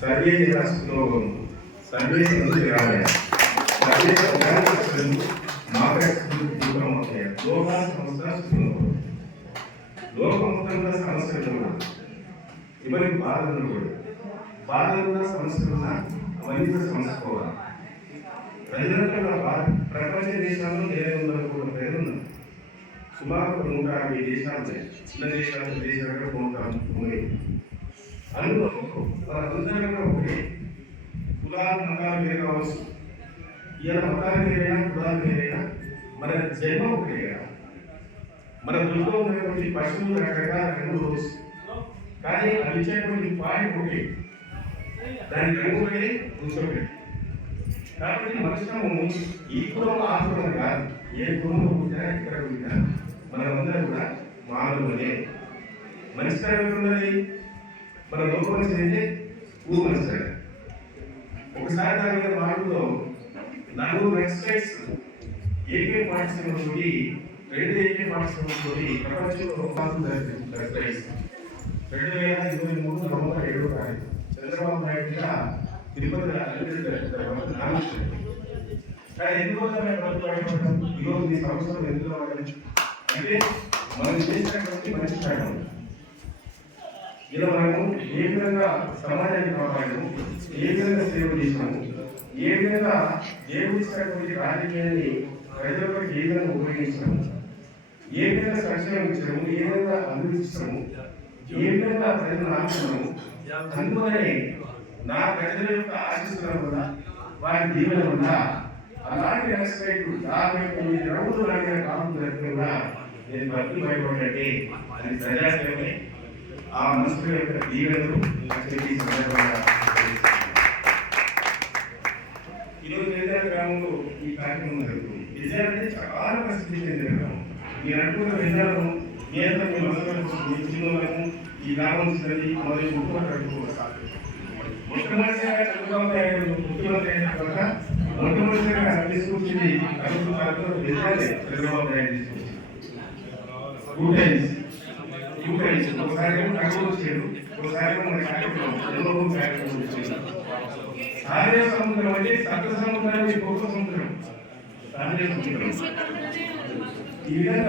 Survey రాష్ట్రంలో survey నుంచి రావాలి సర్వే ప్రజలు అవుతాయి సంస్థ లోకం మొత్తంగా సమస్యలు ఉన్నాయి. బాధలు కూడా. బాధలున్న సమస్యలు ఉన్నా అవన్నీ కూడా సమస్యపోవాలి ప్రజలంతా ప్రపంచ దేశాల్లో ఏడు వందల కోట్ల ప్రజలు ఉన్నారు సుమారు ఒక నూట యాభై దేశాలు ఉన్నాయి. చిన్న దేశాలు దేశాలు అందులో కులాలు మతాలు వేరే కావచ్చు ఇలా మతాలు వేరైనా కులాలు వేరైనా మన జన్మ ఒకటే కదా మన దృష్టిలో ఉన్నటువంటి పశువులు రకరకాల రంగులు రోజు కానీ అది ఇచ్చేటువంటి పాయింట్ ఒకటి. దాని రంగు ఒకటి రుచి కాబట్టి మనుషులము ఈ కులం ఆ కులం కాదు. ఏ కులంలో పుట్టినా ఇక్కడ పుట్టినా మనమందరం కూడా మానవులే. మనిషి ఉన్నది మన లోపల చేస్తే ఊ మనిషి ఒకసారి దాని మీద మాటలో నలుగురు వెబ్సైట్స్ ఏకే పాఠశాల తోటి రెండు ఏకే పాఠశాల తోటి ప్రపంచంలో పాఠం వెబ్సైట్స్ రెండు వేల ఇరవై మూడు నవంబర్ ఏడు తారీఖు. చంద్రబాబు నాయుడు తిరుపతి రామకృష్ణ కానీ ఎందుకు ఈరోజు ఈ సంవత్సరం ఎందుకు అంటే మనం చేసినటువంటి మంచి ప్రయాణం ఇలా మనము ఏ విధంగా సమాజానికి కాపాడము ఏ విధంగా సేవ చేసినాము ఏ విధంగా దేవుడు రాజకీయాన్ని ప్రజలకు ఏ విధంగా ఉపయోగించినాము ఏ విధంగా సంక్షేమం ఇచ్చినాము ఏ విధంగా అందించినాము ఏ విధంగా ప్రజలను ఆడుతున్నాము అందువలనే నా ప్రజల యొక్క ఆశిస్తున్న వల్ల వారి దీవెన వల్ల అలాంటి వెబ్సైట్ యాభై తొమ్మిది రౌండ్లు లాంటి కాలం జరగకుండా నేను భక్తి భయపడంటే అది ప్రజాసేవనే ఆ మనుషుల యొక్క దీవెనలు నాకు సందర్భంగా ఈరోజు నిజాల గ్రామంలో ఈ కార్యక్రమం జరుగుతుంది. నిజాలు చాలా ప్రసిద్ధి చెందిన గ్రామం. నేను అనుకున్న నిజాలను మీ అంతా మీ మనసులో మీ ఈ గ్రామం చిన్నది మరియు ముఖ్యమంత్రి అనుకోవాలి చంద్రబాబు నాయుడు ముఖ్యమంత్రి అయిన తర్వాత మొట్టమొదటిగా తీసుకొచ్చింది అడుగుతున్నారు చంద్రబాబు నాయుడు తీసుకొచ్చింది టూ సముద్రం అంటే సప్త గొప్ప సముద్రం. సముద్రం. ఈ విధంగా